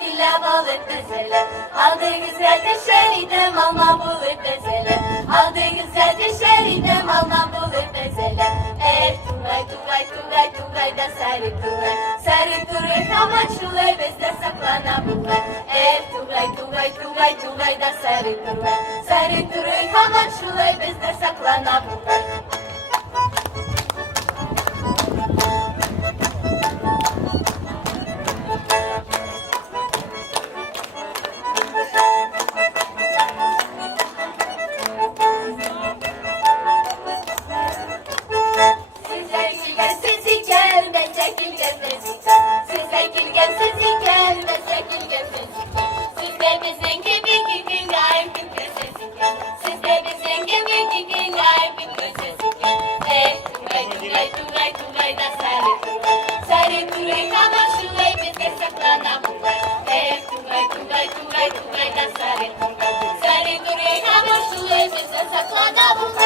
dilla balık desele. Aldı güzelce şeridem alma bulur desele. Aldı güzelce şeridem alma bulur desele. Tugay da sarı tugay. Sarı tugay kamaşulay bezde saklana bulay. Tugay da sarı tugay. Sarı tugay kamaşulay bezde saklana bulay. Tugay da sarı tugay. Sarı tugay kamaşulay bizde saklana bulay.